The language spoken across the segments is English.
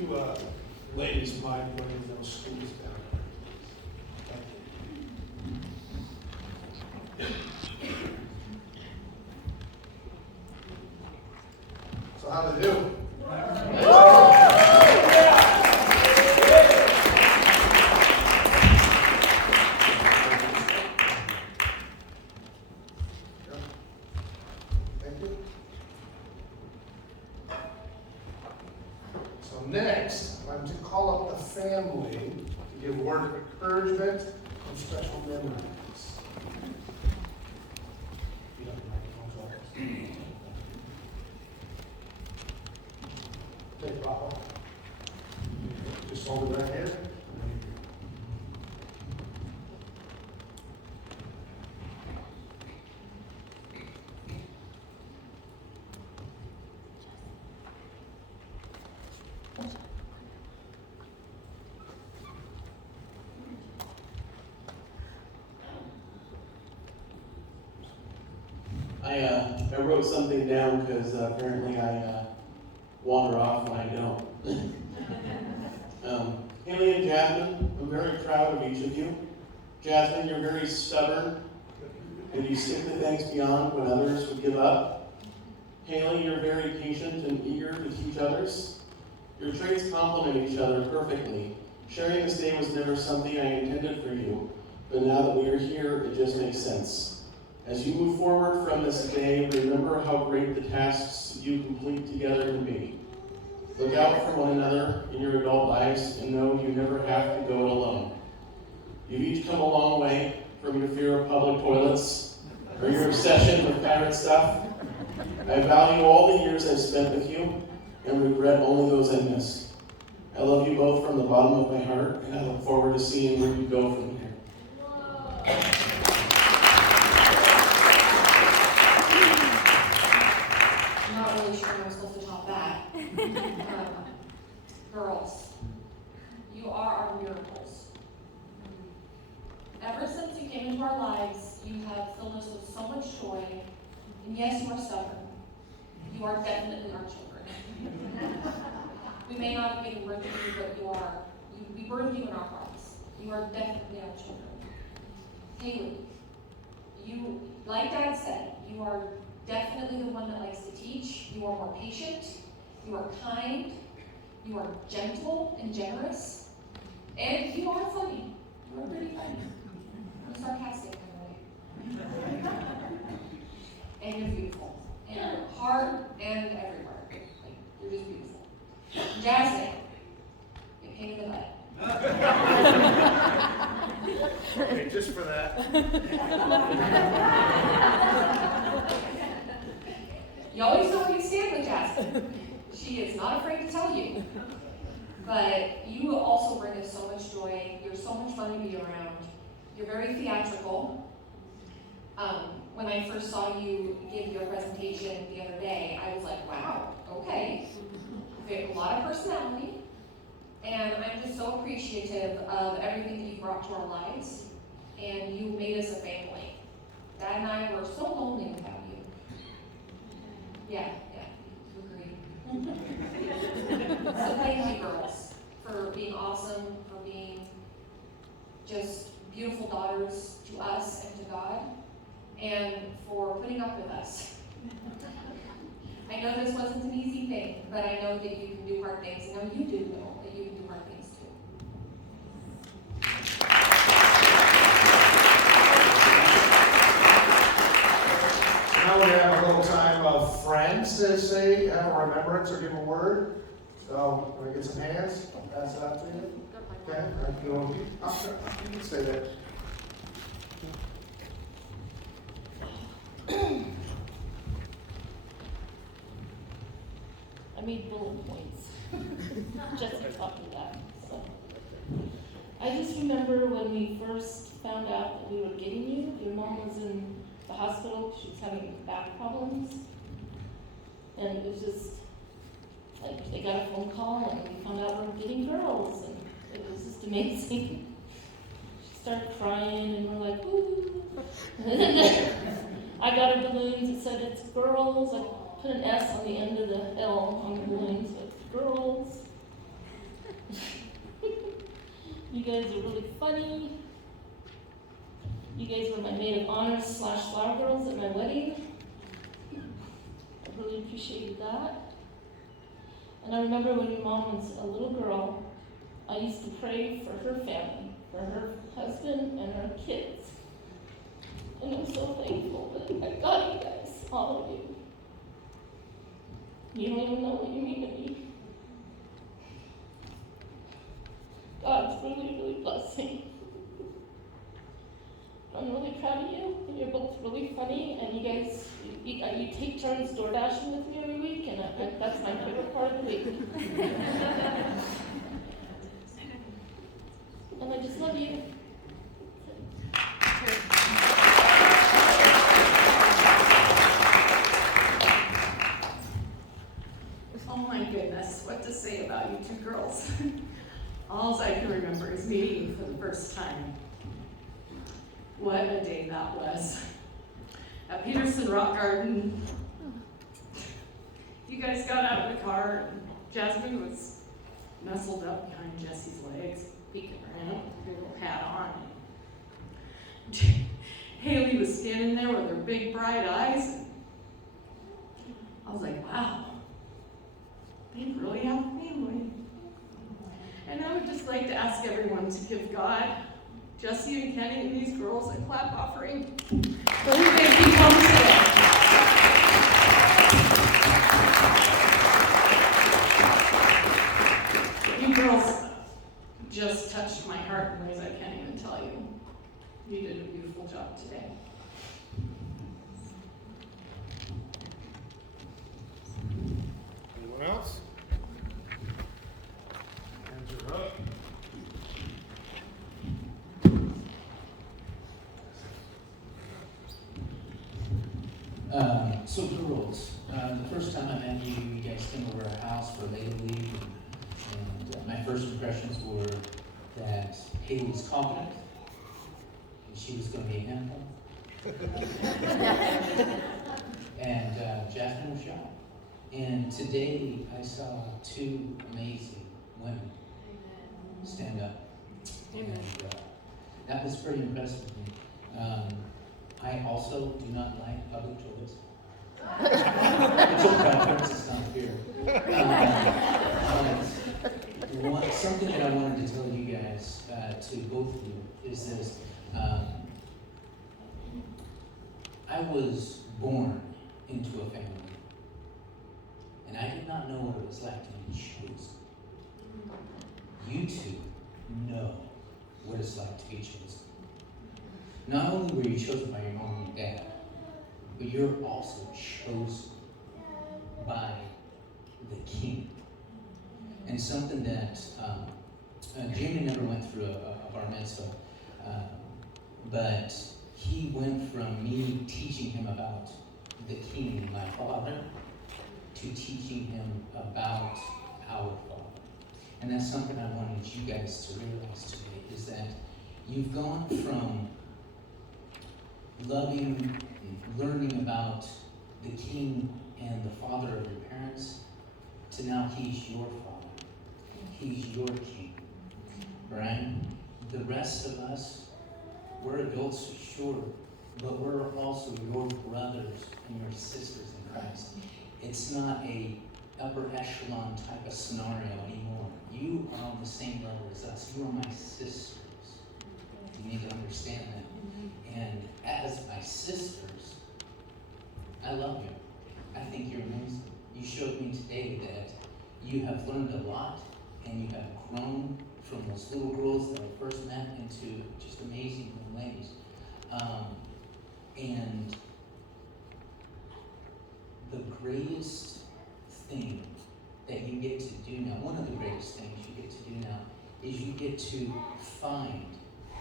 you ladies mind bringing those stools down? So how they do? Thank you. So next, I'm to call up the family to give a word of encouragement and special memories. You got the microphones on. Take Papa. Just hold it right here. I wrote something down because apparently I wander off when I don't. Haley and Jasmine, I'm very proud of each of you. Jasmine, you're very stubborn, and you stick to things beyond when others would give up. Haley, you're very patient and eager to teach others. Your traits complement each other perfectly. Sharing this day was never something I intended for you, but now that we are here, it just makes sense. As you move forward from this day, remember how great the tasks you complete together can be. Look out for one another in your adult lives and know you never have to go it alone. You've each come a long way from your fear of public toilets or your obsession with pirate stuff. I value all the years I've spent with you and regret only those I missed. I love you both from the bottom of my heart, and I look forward to seeing where you go from here. I'm not really sure how I'm supposed to top that. Girls, you are our miracles. Ever since you came into our lives, you have filled us with so much joy. And yes, you are stubborn. You are definitely our children. We may not have given birth to you, but you are. We birthed you in our hearts. You are definitely our children. Haley, you, like Dad said, you are definitely the one that likes to teach. You are more patient. You are kind. You are gentle and generous. And you are funny. You are pretty funny. I'm sarcastic, by the way. And you're beautiful. And your heart and everywhere. Like, you're just beautiful. Jasmine, you pain in the butt. Okay, just for that. You always know where you stand with Jasmine. She is not afraid to tell you. But you also bring us so much joy. You're so much fun to be around. You're very theatrical. When I first saw you give your presentation the other day, I was like, wow, okay. You have a lot of personality. And I'm just so appreciative of everything that you brought to our lives. And you made us a family. Dad and I were so lonely without you. Yeah, you agree. So thank you, girls, for being awesome, for being just beautiful daughters to us and to God, and for putting up with us. I know this wasn't an easy thing, but I know that you can do hard things, and I know you do know that you can do hard things too. Now we have a little time of friends to say, have a remembrance or give a word. So, can I get some hands? I'll pass it out to you. Okay, I can go with you. You can stay there. I made bullet points just to talk to that. So I just remember when we first found out that we were getting you. Your mom was in the hospital. She was having back problems, and it was just like they got a phone call and we found out we were getting girls, and it was just amazing. She started crying, and we're like, ooh. And then I got her balloons. It said it's girls. I put an S on the end of the L on the balloons, but girls. guys are really funny. You guys were my maid of honor / flower girls at my wedding. I really appreciated that. And I remember when your mom was a little girl, I used to pray for her family, for her husband and her kids. And I'm so thankful that I got you guys, all of you. You don't even know what you mean to me. God's really, really blessing. I'm really proud of you, and you're both really funny, and you guys, you take turns door dashing with me every week, and that's my favorite part of the week. And I just love you. Oh my goodness, what to say about you two girls. All I can remember is meeting you for the first time. What a day that was. At Peterson Rock Garden, you guys got out of the car, and Jasmine was nestled up behind Jesse's legs, peeking around with her little hat on. Haley was standing there with her big bright eyes. And I was like, wow, they really have a family. And I would just like to ask everyone to give God, Jesse and Kenny and these girls a clap offering for who they become today. You girls just touched my heart in ways I can't even tell you. You did a beautiful job today. Anyone else? Hands are up. So girls, the first time I met you, you guys came over our house for Labor League, and my first impressions were that Haley was confident, and she was going to be a handful, and Jasmine was shy. And today I saw two amazing women stand up, and that was pretty impressive to me. I also do not like public toilets. It's a preference, it's not fear. Something that I wanted to tell you guys, to both of you, is this. I was born into a family, and I did not know what it was like to be chosen. You two know what it's like to be chosen. Not only were you chosen by your mom and dad, but you're also chosen by the King. And something that Jamie never went through a bar mitzvah, but he went from me teaching him about the King, my Father, to teaching him about our Father. And that's something I wanted you guys to realize today, is that you've gone from loving, learning about the King and the Father of your parents, to now He's your Father. He's your King, right? The rest of us, we're adults, sure, but we're also your brothers and your sisters in Christ. It's not a upper echelon type of scenario anymore. You are on the same level as us. You are my sisters. You need to understand that. And as my sisters, I love you. I think you're amazing. You showed me today that you have learned a lot, and you have grown from those little girls that I first met into just amazing young ladies. And the greatest thing that you get to do now, one of the greatest things you get to do now, is you get to find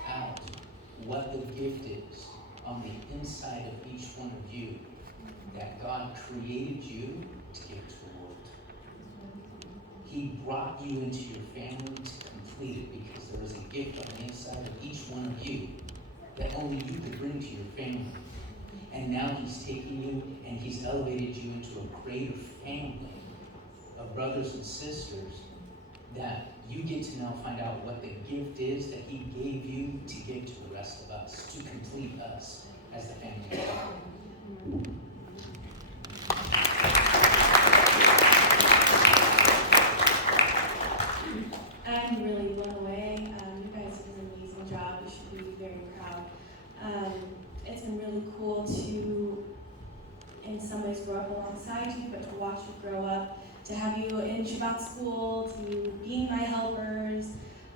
out what the gift is on the inside of each one of you that God created you to give to the world. He brought you into your family to complete it, because there is a gift on the inside of each one of you that only you could bring to your family. And now He's taking you and He's elevated you into a greater family of brothers and sisters that you get to now find out what the gift is that He gave you to give to the rest of us, to complete us as the family of God. I'm really blown away. You guys did an amazing job. You should be very proud. It's been really cool to, in some ways, grow up alongside you, but to watch you grow up, to have you in Shabbat school, to being my helpers.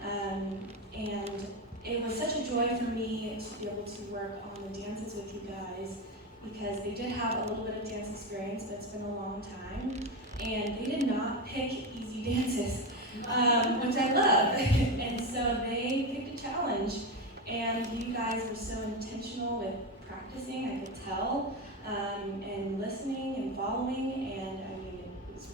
And it was such a joy for me to be able to work on the dances with you guys, because they did have a little bit of dance experience, but it's been a long time. And they did not pick easy dances, which I love. And so they picked a challenge. And you guys were so intentional with practicing, I could tell, and listening and following, and I mean, it was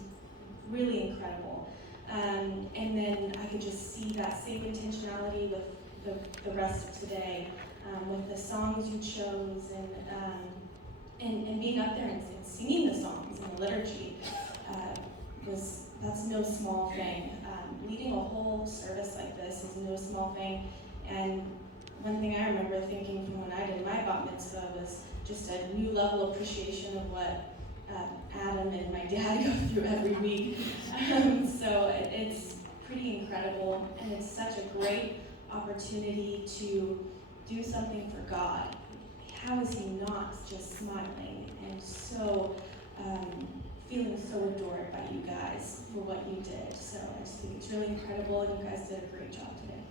really incredible. And then I could just see that same intentionality with the rest of today, with the songs you chose, and being up there and singing the songs in the liturgy. That's no small thing. Leading a whole service like this is no small thing. And one thing I remember thinking from when I did my Bat Mitzvah was just a new level of appreciation of what Adam and my dad go through every week. So it's pretty incredible, and it's such a great opportunity to do something for God. How is He not just smiling and so feeling so adored by you guys for what you did? So I just think it's really incredible, and you guys did a great job today.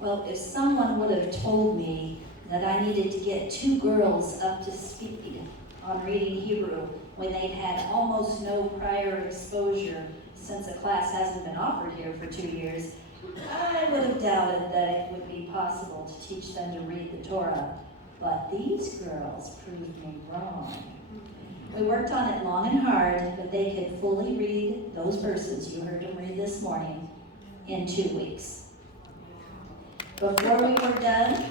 Well, if someone would have told me that I needed to get 2 girls up to speed on reading Hebrew when they'd had almost no prior exposure since a class hasn't been offered here for 2 years, I would have doubted that it would be possible to teach them to read the Torah. But these girls proved me wrong. We worked on it long and hard, but they could fully read those verses you heard them read this morning in 2 weeks. Before we were done,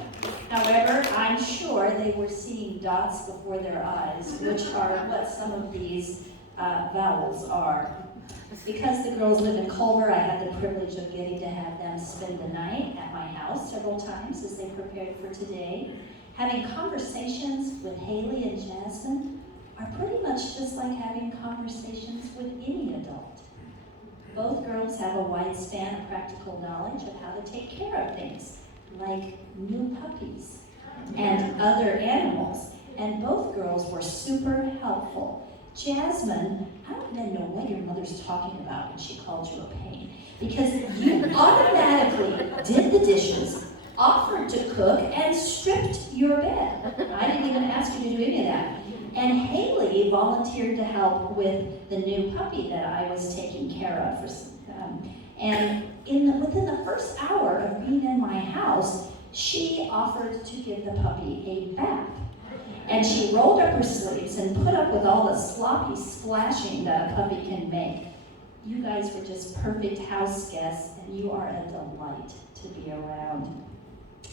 however, I'm sure they were seeing dots before their eyes, which are what some of these vowels are. Because the girls live in Culver, I had the privilege of getting to have them spend the night at my house several times as they prepared for today. Having conversations with Haley and Jasmine are pretty much just like having conversations with any adult. Both girls have a wide span of practical knowledge of how to take care of things, like new puppies and other animals. And both girls were super helpful. Jasmine, I don't even know what your mother's talking about when she called you a pain, because you automatically did the dishes, offered to cook, and stripped your bed. I didn't even ask you to do any of that. And Haley volunteered to help with the new puppy that I was taking care of. Within the first hour of being in my house, she offered to give the puppy a bath. And she rolled up her sleeves and put up with all the sloppy splashing that a puppy can make. You guys were just perfect house guests, and you are a delight to be around.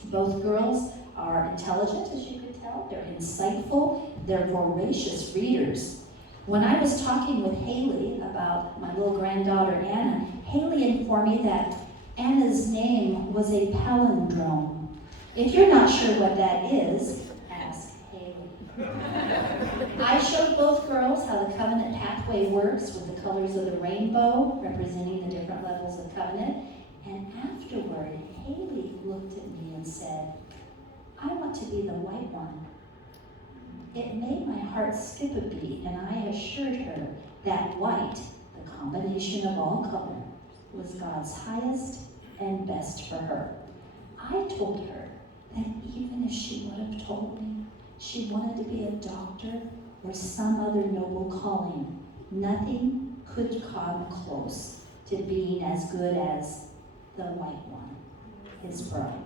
Both girls are intelligent, as you could tell. They're insightful. They're voracious readers. When I was talking with Haley about my little granddaughter, Anna, Haley informed me that Anna's name was a palindrome. If you're not sure what that is, ask Haley. I showed both girls how the covenant pathway works with the colors of the rainbow, representing the different levels of covenant. And afterward, Haley looked at me and said, I want to be the white one. It made my heart skip a beat, and I assured her that white, the combination of all color, was God's highest and best for her. I told her that even if she would have told me she wanted to be a doctor or some other noble calling, nothing could come close to being as good as the white one, his bride.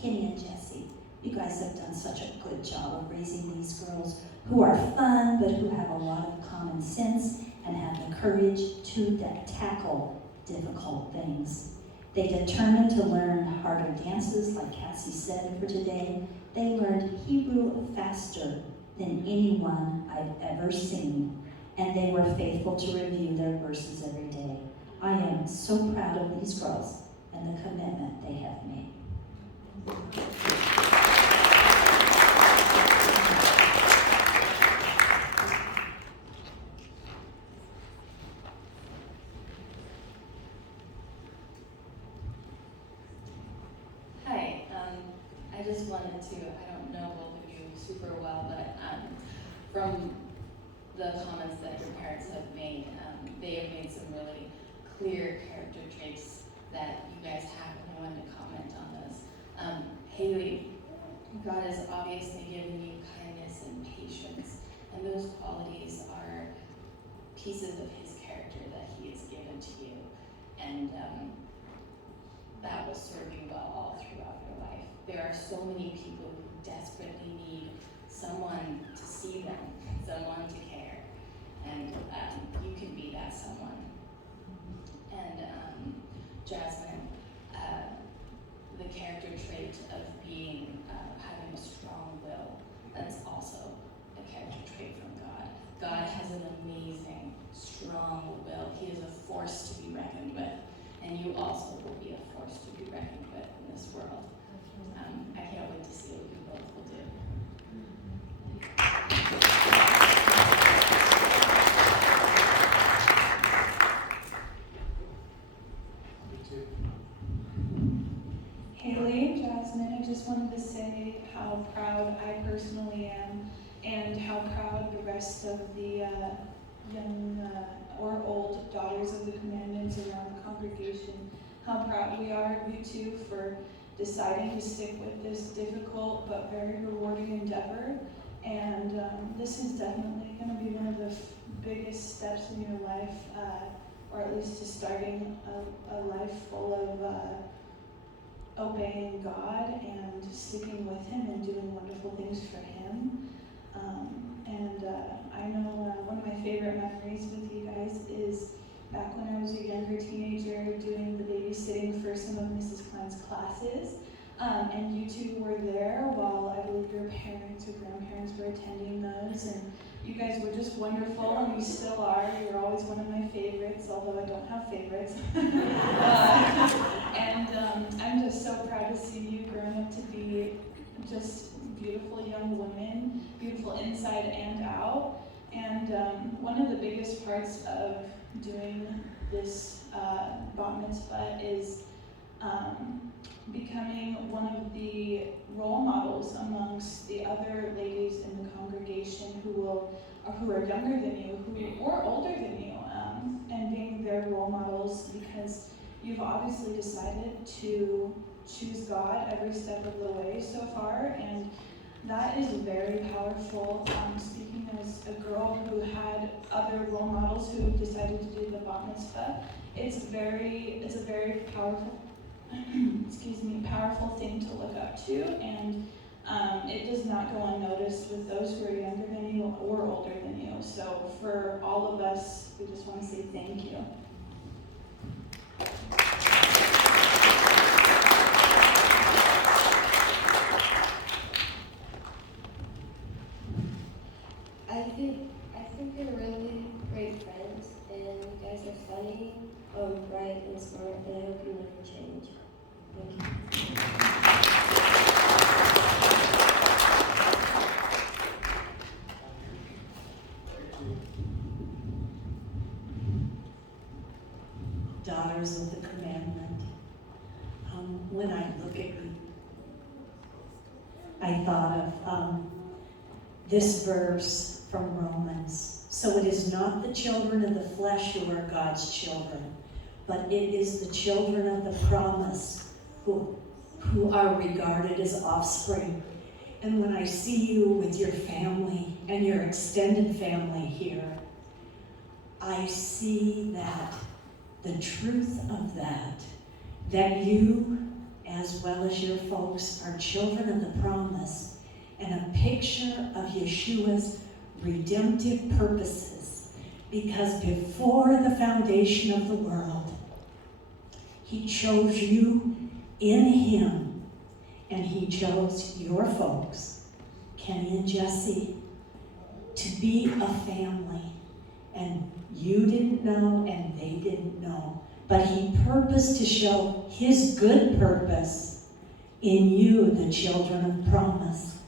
Kenny and Jesse, you guys have done such a good job of raising these girls who are fun, but who have a lot of common sense and have the courage to tackle difficult things. They determined to learn hard harder dances, like Cassie said for today. They learned Hebrew faster than anyone I've ever seen, and they were faithful to review their verses every day. I am so proud of these girls and the commitment they have made. Hi, I just wanted to, I don't know both of you super well, but from the comments that your parents have made, they have made some really clear character traits that you guys have, and I wanted to comment on those. Haley, God has obviously given you kindness and patience, and those qualities are pieces of his character that he has given to you, and that will serve you well all throughout your life. There are so many people who desperately need someone to see them, someone to care, and you can be that someone. And Jasmine, the character trait of being, having a strong will, that's also a character trait from God. God has an amazing, strong will. He is a force to be reckoned with, and you also will be a force to be reckoned with in this world. I can't wait to see what you both will do. Haley, Jasmine, I just wanted to say how proud I personally am, and how proud the rest of the young or old daughters of the commandments around the congregation, how proud we are of you two for deciding to stick with this difficult but very rewarding endeavor. And this is definitely going to be one of the biggest steps in your life, or at least to starting a life full of obeying God and sticking with him and doing wonderful things for him. I know one of my favorite memories with you guys is back when I was a younger teenager doing the babysitting for some of Mrs. Klein's classes. And you two were there while I believe your parents or grandparents were attending those. And you guys were just wonderful, and you still are. You're always one of my favorites, although I don't have favorites. I'm just so proud to see you growing up to be just beautiful young women, beautiful inside and out. And one of the biggest parts of doing this Bat Mitzvah is becoming one of the role models amongst the other ladies in the congregation who are younger than you, or older than you, and being their role models, because you've obviously decided to choose God every step of the way so far, and that is very powerful. Speaking as a girl who had other role models who decided to do the Bat Mitzvah, it's a very powerful powerful thing to look up to, and it does not go unnoticed with those who are younger than you or older than you. So for all of us, we just want to say thank you. I think you're really great friends, and you guys are funny, bright and smart, and I hope you never change. Thank you. Daughters of the commandment. When I look at you, I thought of this verse from Romans. So it is not the children of the flesh who are God's children, but it is the children of the promise who are regarded as offspring. And when I see you with your family and your extended family here, I see that the truth of that you, as well as your folks, are children of the promise and a picture of Yeshua's redemptive purposes, because before the foundation of the world, he chose you in him, and he chose your folks, Kenny and Jesse, to be a family. And you didn't know, and they didn't know. But he purposed to show his good purpose in you, the children of promise.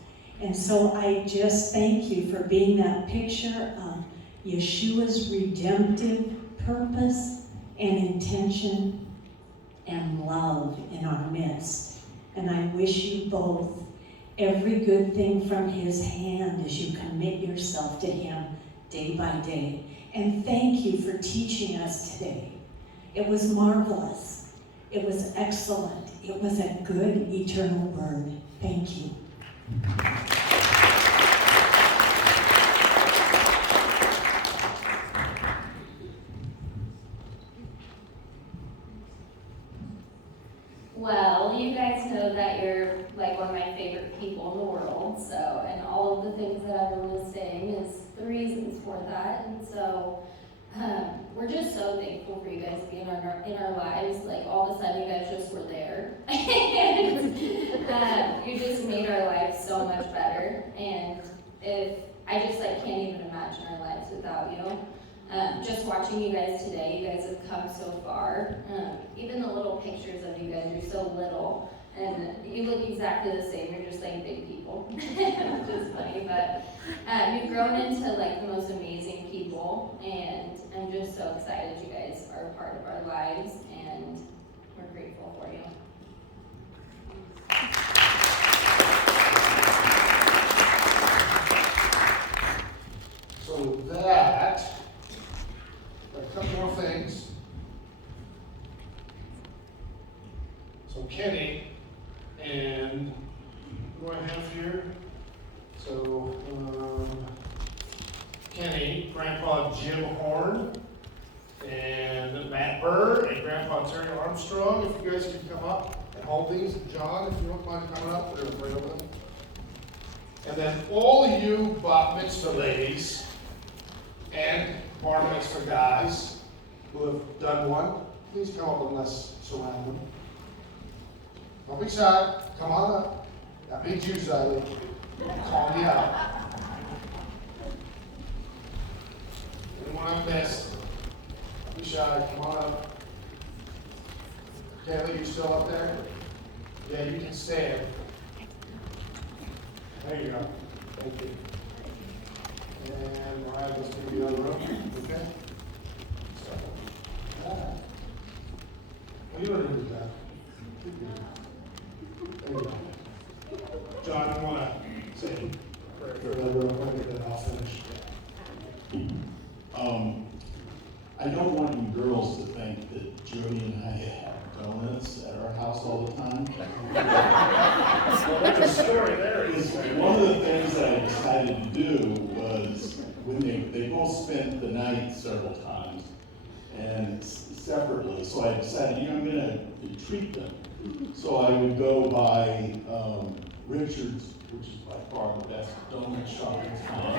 And so I just thank you for being that picture of Yeshua's redemptive purpose and intention and love in our midst. And I wish you both every good thing from his hand as you commit yourself to him day by day. And thank you for teaching us today. It was marvelous. It was excellent. It was a good eternal word. Thank you. Well, you guys know that you're like one of my favorite people in the world, so, and all of the things that everyone is saying is the reasons for that, and so, we're just so thankful for you guys being in our lives. Like, all of a sudden, you guys just were there, and you just made our lives so much better, and I just like can't even imagine our lives without you. Just watching you guys today, you guys have come so far. Even the little pictures of you guys, you're so little, and you look exactly the same. You're just like big people, which is funny. But you've grown into like the most amazing people, and I'm just so excited you guys are a part of our lives, and we're grateful for you. So with that, a couple more things. So Kenny and who do I have here? So Kenny, Grandpa Jim Horn, and Matt Burr, and Grandpa Terry Armstrong. If you guys can come up and hold these, John, if you don't mind coming up, we're gonna pray over them. And then all of you Bat Mitzvah ladies and Bar Mitzvah guys who have done one, please come up and let's surround them. Don't be shy. Come on up. That means you, Ziley. Call me out. Anyone I missed? Don't be shy. Come on up. Kaylee, you still up there? Yeah, you can stand. There you go. Thank you. And we'll have this to the other room. Okay? So, well, you don't need that. There you go. John, I want to say a prayer for everyone, and then I'll finish. I don't want you girls to think that Jody and I have donuts at our house all the time. Well, there's a story there. One of the things that I decided to do was, when they both spent the night several times, and separately, so I decided, I'm gonna treat them. So I would go by Richard's, which is by far the best donut shop in town.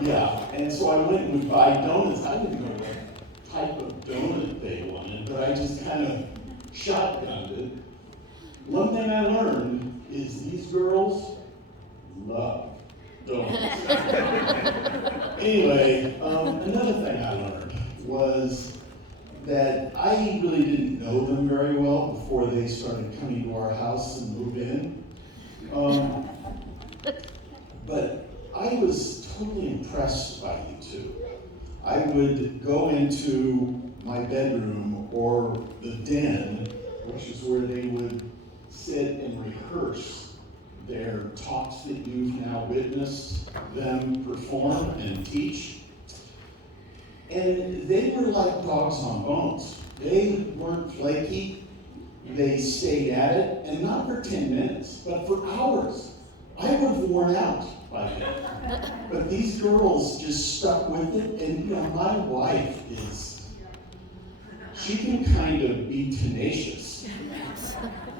Yeah, and so I went and would buy donuts. I didn't know what type of donut they wanted, but I just kind of shotgunned it. One thing I learned is these girls love donuts. Anyway, another thing I learned was that I really didn't know them very well before they started coming to our house and moved in. But I was totally impressed by you two. I would go into my bedroom or the den, which is where they would sit and rehearse their talks that you've now witnessed them perform and teach. And they were like dogs on bones. They weren't flaky. They stayed at it, and not for 10 minutes, but for hours. I would have worn out by then. But these girls just stuck with it, and my wife she can kind of be tenacious.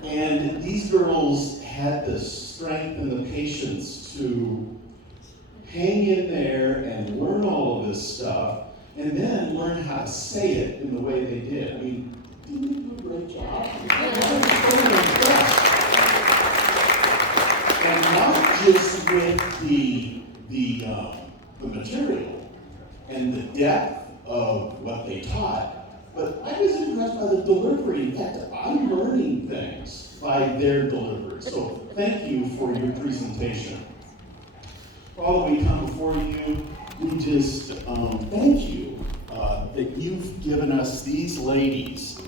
And these girls had the strength and the patience to hang in there and learn all of this stuff, and then learn how to say it in the way they did. I mean, didn't they do a great job. And not just with the material and the depth of what they taught, but I was impressed by the delivery. In fact, I'm learning things by their delivery. So thank you for your presentation. Father, we come before you. We just thank you that you've given us these ladies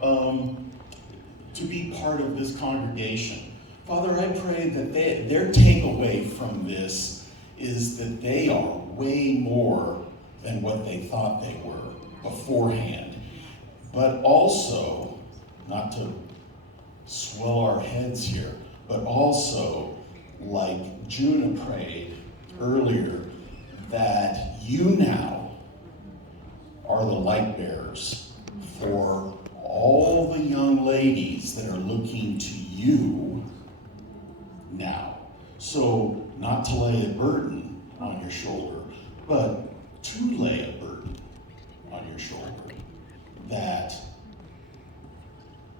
to be part of this congregation. Father, I pray that their takeaway from this is that they are way more than what they thought they were beforehand. But also, not to swell our heads here, but also, like Juna prayed earlier, that you now are the light bearers for all the young ladies that are looking to you now. So, not to lay a burden on your shoulder, but to lay a burden on your shoulder. That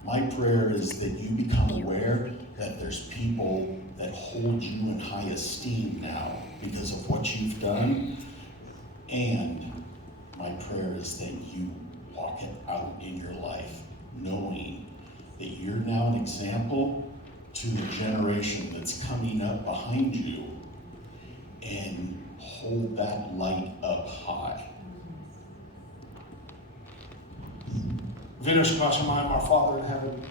my prayer is that you become aware that there's people that hold you in high esteem now because of what you've done. And my prayer is that you walk it out in your life, knowing that you're now an example to the generation that's coming up behind you, and hold that light up high. Vino Shema Shamayim, our Father in heaven,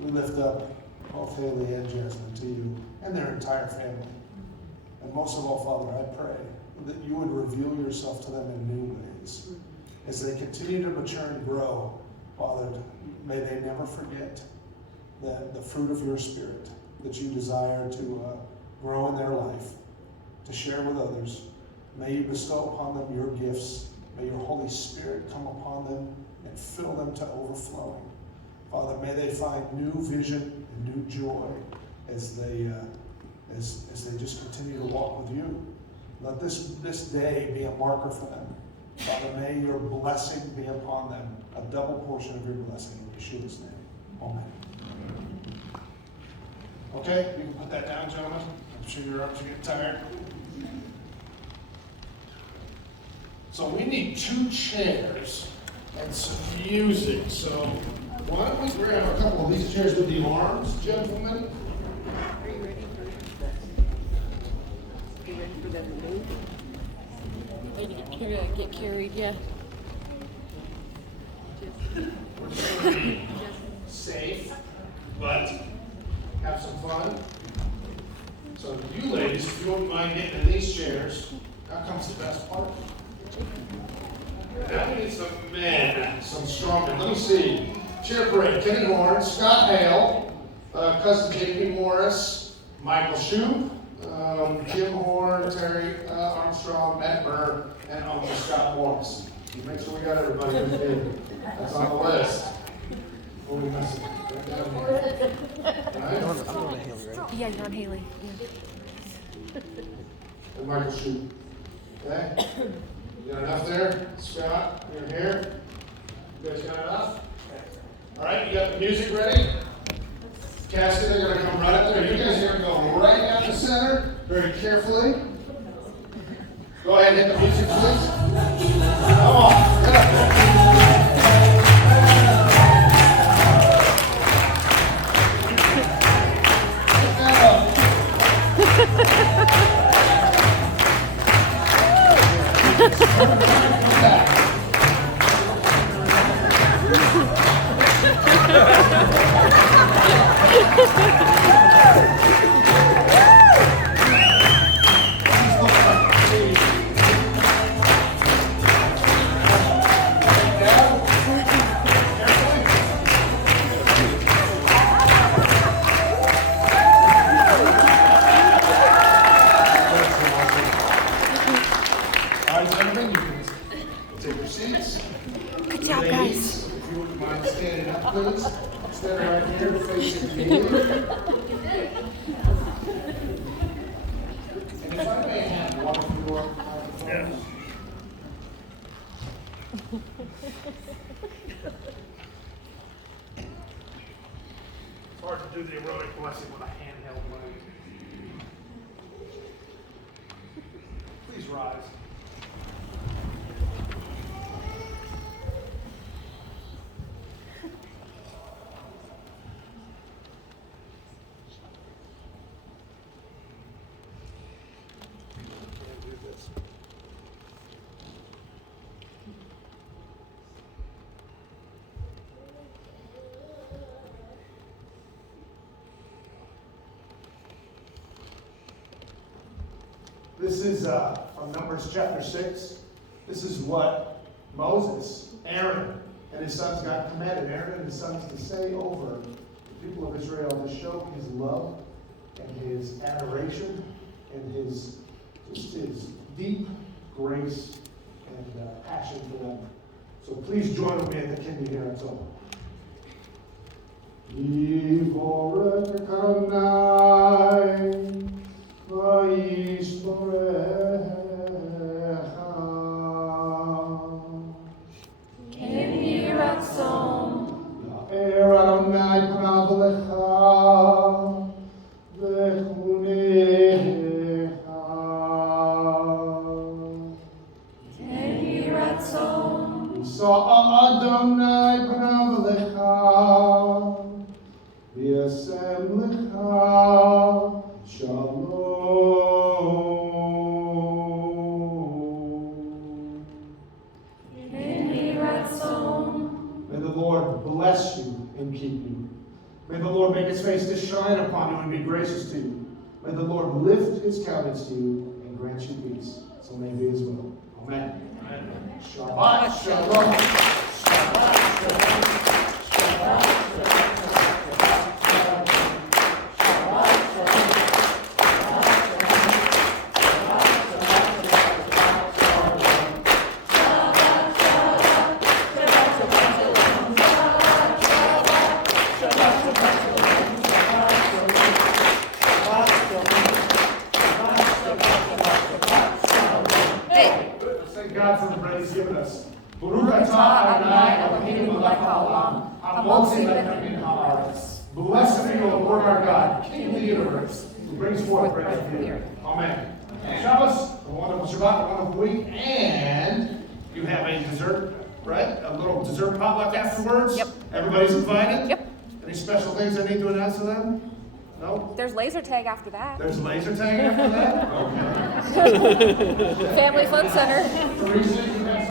we lift up both Haley and Jasmine to you and their entire family. And most of all, Father, I pray that you would reveal yourself to them in new ways. As they continue to mature and grow, Father, may they never forget the fruit of your Spirit that you desire to grow in their life, to share with others. May you bestow upon them your gifts. May your Holy Spirit come upon them and fill them to overflowing. Father, may they find new vision and new joy as they just continue to walk with you. Let this day be a marker for them. Father, may your blessing be upon them, a double portion of your blessing in Yeshua's name. Amen. Okay, we can put that down, gentlemen. I'm sure you're up to get tired. So we need 2 chairs and some music. So why don't we grab a couple of these chairs with the arms, gentlemen? Are you ready for them to move? They're gonna get carried, yeah. We're just going to be safe, but have some fun. So you ladies, if you wouldn't mind getting in these chairs, now comes the best part. Now we need some men, some strong men. Let me see. Chair parade, Kenny Horn, Scott Hale, cousin J.P. Morris, Michael Shoup, Jim Horn, Terry Armstrong, Matt Burr, and Uncle Scott Morris. Make sure we got everybody who's in. That's on the list. What are we missing? Right down here. Right? Yeah, you're on Haley. Yeah. And Michael Shoup. Okay? You got enough there? Scott, you're here. You guys got enough? All right, you got the music ready? Cassie, they're going to come right up there. You guys are going to go right down the center, very carefully. Go ahead and hit the music, please. Come on. do the heroic blessing with a handheld mic. Please rise. This is from Numbers chapter 6. This is what Moses, Aaron, and his sons got commanded. Aaron and his sons to say over the people of Israel to show his love and his adoration and his deep grace and passion for them. So please join with me at the Kindy here at home. May the Lord bless you and keep you. May the Lord make his face to shine upon you and be gracious to you. May the Lord lift his countenance to you and grant you peace. So may it be his will. Amen. Amen. Shabbat shalom. Shabbat shalom. Shabbat shalom. God for the bread he's given us. Blessed be the Lord our God, King of the universe, who brings forth bread from the earth. Amen. Shabbos, a wonderful Shabbat, a wonderful week, and you have a dessert, right? A little dessert potluck afterwards. Yep. Everybody's invited? Yep. Any special things I need to announce to them? No? There's laser tag after that. There's laser tag after that? Okay. Family Fun Center. Teresa,